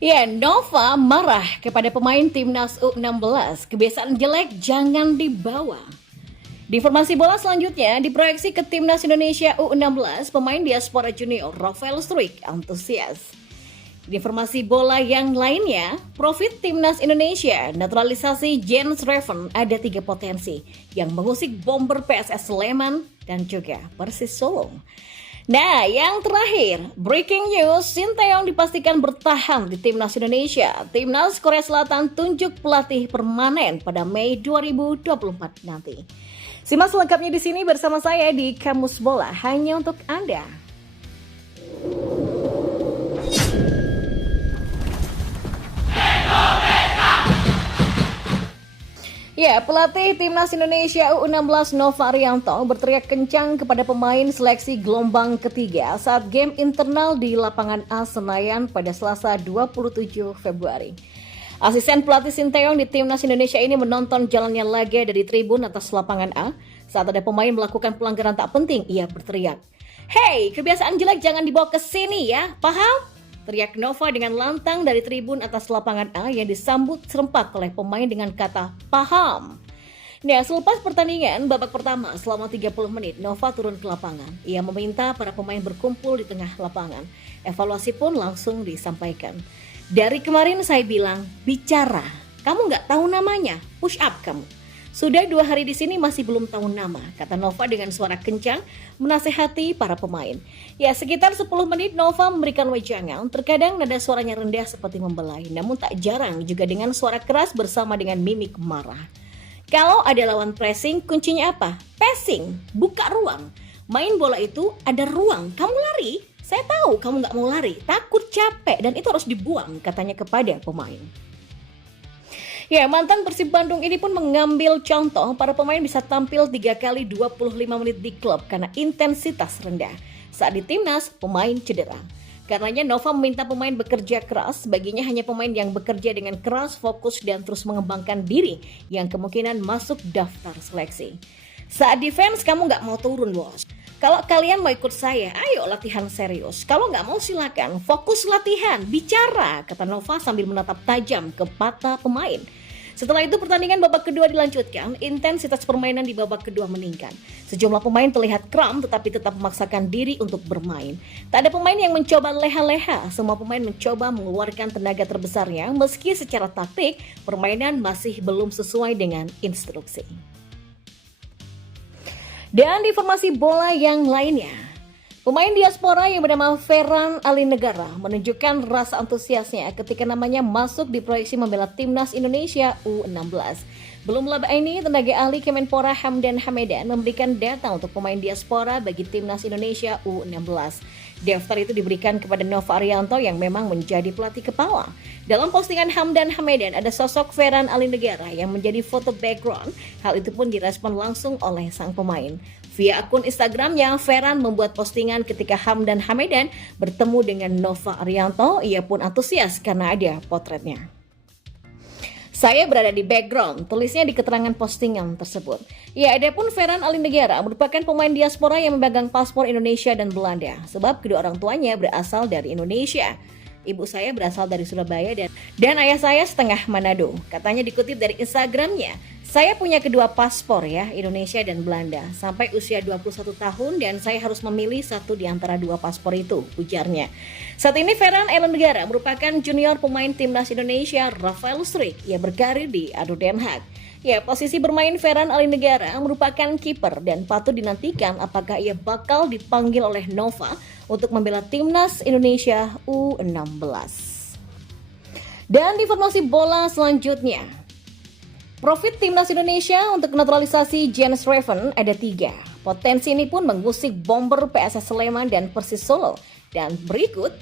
Ya, Nova marah kepada pemain timnas U16. Kebiasaan jelek jangan dibawa. Di informasi bola selanjutnya, diproyeksi ke timnas Indonesia U16, pemain diaspora junior Rafael Struik antusias. Di informasi bola yang lainnya, profit timnas Indonesia, naturalisasi Jens Reven ada 3 potensi yang mengusik bomber PSS Sleman dan juga Persis Solo. Nah, yang terakhir, breaking news, Sinteyong dipastikan bertahan di Timnas Indonesia. Timnas Korea Selatan tunjuk pelatih permanen pada Mei 2024 nanti. Simak selengkapnya di sini bersama saya di Kamus Bola, hanya untuk Anda. Ya, pelatih Timnas Indonesia U16 Nova Arianto berteriak kencang kepada pemain seleksi gelombang ketiga saat game internal di lapangan A Senayan pada Selasa 27 Februari. Asisten pelatih Sinteyong di Timnas Indonesia ini menonton jalannya laga dari tribun atas lapangan A. Saat ada pemain melakukan pelanggaran tak penting, ia berteriak, "Hei, kebiasaan jelek jangan dibawa ke sini ya, paham?" Teriak Nova dengan lantang dari tribun atas lapangan A yang disambut serempak oleh pemain dengan kata paham. Nah, selepas pertandingan babak pertama selama 30 menit, Nova turun ke lapangan. Ia meminta para pemain berkumpul di tengah lapangan. Evaluasi pun langsung disampaikan. Dari kemarin saya bilang, bicara. Kamu nggak tahu namanya, push up kamu. Sudah 2 hari di sini masih belum tahu nama, kata Nova dengan suara kencang menasehati para pemain. Ya, sekitar 10 menit Nova memberikan wejangan, terkadang nada suaranya rendah seperti membelai, namun tak jarang juga dengan suara keras bersama dengan mimik marah. Kalau ada lawan pressing, kuncinya apa? Passing, buka ruang. Main bola itu ada ruang, kamu lari? Saya tahu kamu nggak mau lari, takut capek dan itu harus dibuang, katanya kepada pemain. Ya, mantan Persib Bandung ini pun mengambil contoh para pemain bisa tampil 3 kali 25 menit di klub karena intensitas rendah. Saat di timnas, pemain cedera. Karenanya Nova meminta pemain bekerja keras, baginya hanya pemain yang bekerja dengan keras, fokus dan terus mengembangkan diri yang kemungkinan masuk daftar seleksi. Saat defense kamu nggak mau turun bos. Kalau kalian mau ikut saya, ayo latihan serius. Kalau nggak mau silakan, fokus latihan, bicara, kata Nova sambil menatap tajam ke mata pemain. Setelah itu pertandingan babak kedua dilanjutkan, intensitas permainan di babak kedua meningkat. Sejumlah pemain terlihat kram tetapi tetap memaksakan diri untuk bermain. Tak ada pemain yang mencoba leha-leha, semua pemain mencoba mengeluarkan tenaga terbesarnya meski secara taktik permainan masih belum sesuai dengan instruksi. Dan di informasi bola yang lainnya, pemain diaspora yang bernama Ferran Alinegara menunjukkan rasa antusiasnya ketika namanya masuk di proyeksi membela timnas Indonesia U16. Belum lama ini, tenaga ahli Kemenpora Hamdan Hamedan memberikan data untuk pemain diaspora bagi timnas Indonesia U16. Daftar itu diberikan kepada Nova Arianto yang memang menjadi pelatih kepala. Dalam postingan Hamdan Hamedan ada sosok Ferran Alinegara yang menjadi foto background. Hal itu pun direspon langsung oleh sang pemain. Via akun Instagramnya, Ferran membuat postingan ketika Hamdan Hamedan bertemu dengan Nova Arianto. Ia pun antusias karena ada potretnya. Saya berada di background, tulisnya di keterangan postingan tersebut. Ya, adapun Ferran Alinegara merupakan pemain diaspora yang memegang paspor Indonesia dan Belanda, sebab kedua orang tuanya berasal dari Indonesia. Ibu saya berasal dari Surabaya dan ayah saya setengah Manado. Katanya dikutip dari Instagramnya, saya punya kedua paspor ya, Indonesia dan Belanda. Sampai usia 21 tahun dan saya harus memilih satu di antara 2 paspor itu, ujarnya. Saat ini Ferran Alinegara merupakan junior pemain timnas Indonesia Rafael Struik. Ia berkarir di ADO Den Haag. Ya, posisi bermain Ferran Alinegara merupakan kiper dan patut dinantikan apakah ia bakal dipanggil oleh Nova untuk membela timnas Indonesia U16. Dan di informasi bola selanjutnya, profit timnas Indonesia untuk naturalisasi Jens Reven ada 3. Potensi ini pun mengusik bomber PSS Sleman dan Persis Solo. Dan berikut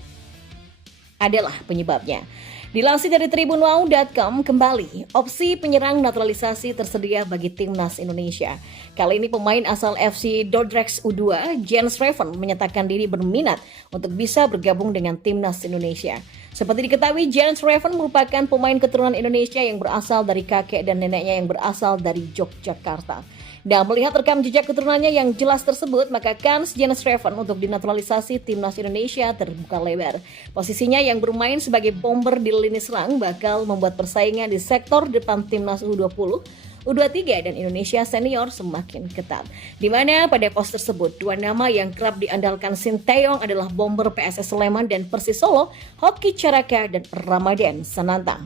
adalah penyebabnya. Dilansir dari tribunwau.com, kembali opsi penyerang naturalisasi tersedia bagi timnas Indonesia. Kali ini pemain asal FC Dordrecht U2, Jens Reven menyatakan diri berminat untuk bisa bergabung dengan timnas Indonesia. Seperti diketahui, Jens Reven merupakan pemain keturunan Indonesia yang berasal dari kakek dan neneknya yang berasal dari Yogyakarta. Nah, melihat rekam jejak keturunannya yang jelas tersebut, maka kans Jens Schreven untuk dinaturalisasi timnas Indonesia terbuka lebar. Posisinya yang bermain sebagai bomber di lini serang bakal membuat persaingan di sektor depan timnas U20, U23 dan Indonesia senior semakin ketat. Di mana pada pos tersebut, dua nama yang kerap diandalkan Sinteyong adalah bomber PSS Sleman dan Persis Solo, Hoki Caraka dan Ramadan Sananta.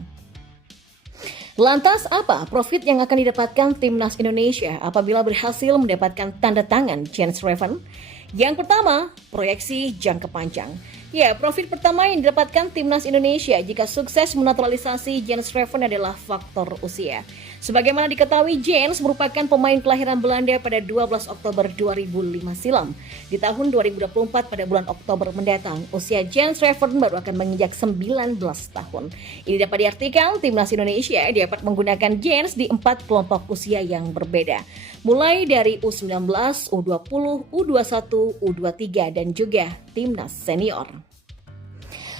Lantas apa profit yang akan didapatkan timnas Indonesia apabila berhasil mendapatkan tanda tangan Jens Schreven? Yang pertama, proyeksi jangka panjang. Ya, profit pertama yang didapatkan timnas Indonesia jika sukses menaturalisasi Jens Schreven adalah faktor usia. Sebagaimana diketahui, Jens merupakan pemain kelahiran Belanda pada 12 Oktober 2005 silam. Di tahun 2024 pada bulan Oktober mendatang, usia Jens Schreven baru akan menginjak 19 tahun. Ini dapat diartikan timnas Indonesia dapat menggunakan Jens di 4 kelompok usia yang berbeda. Mulai dari U19, U20, U21, U23 dan juga timnas senior.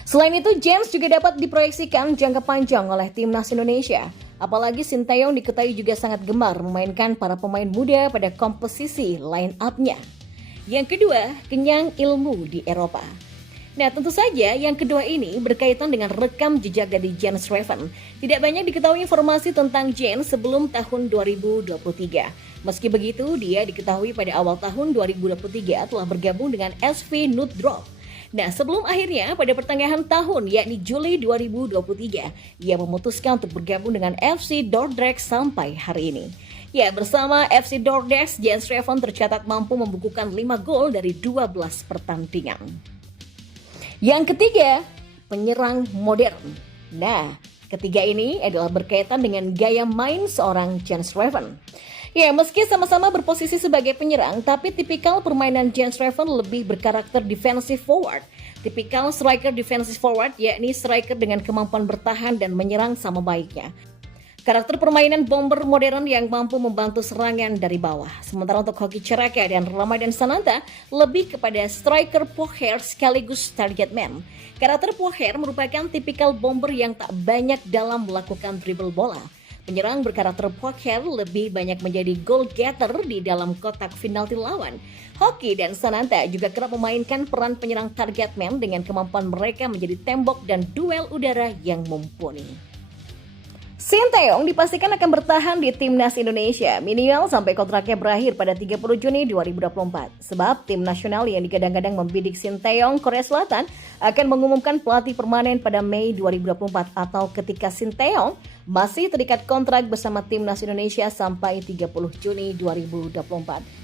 Selain itu, Jens juga dapat diproyeksikan jangka panjang oleh timnas Indonesia. Apalagi Sinteyong diketahui juga sangat gemar memainkan para pemain muda pada komposisi line up-nya. Yang kedua, kenyang ilmu di Eropa. Nah, tentu saja yang kedua ini berkaitan dengan rekam jejak dari Jens Schreven. Tidak banyak diketahui informasi tentang Jens sebelum tahun 2023. Meski begitu, dia diketahui pada awal tahun 2023 telah bergabung dengan SV Nuddorf. Nah, sebelum akhirnya pada pertengahan tahun, yakni Juli 2023, ia memutuskan untuk bergabung dengan FC Dordrecht sampai hari ini. Ya, bersama FC Dordrecht, Jens Schreven tercatat mampu membukukan 5 gol dari 12 pertandingan. Yang ketiga, penyerang modern. Nah, ketiga ini adalah berkaitan dengan gaya main seorang Jens Schreven. Ya, meski sama-sama berposisi sebagai penyerang, tapi tipikal permainan Jens Schreven lebih berkarakter defensive forward. Tipikal striker defensive forward, yakni striker dengan kemampuan bertahan dan menyerang sama baiknya. Karakter permainan bomber modern yang mampu membantu serangan dari bawah. Sementara untuk Hoki Caraka dan Ramadan Sananta lebih kepada striker poker sekaligus target man. Karakter poker merupakan tipikal bomber yang tak banyak dalam melakukan dribble bola. Penyerang berkarakter poker lebih banyak menjadi goal getter di dalam kotak penalti lawan. Hoki dan Sananta juga kerap memainkan peran penyerang target man dengan kemampuan mereka menjadi tembok dan duel udara yang mumpuni. Sinteyong dipastikan akan bertahan di timnas Indonesia minimal sampai kontraknya berakhir pada 30 Juni 2024. Sebab tim nasional yang digadang-gadang membidik Sinteyong Korea Selatan akan mengumumkan pelatih permanen pada Mei 2024 atau ketika Sinteyong masih terikat kontrak bersama timnas Indonesia sampai 30 Juni 2024.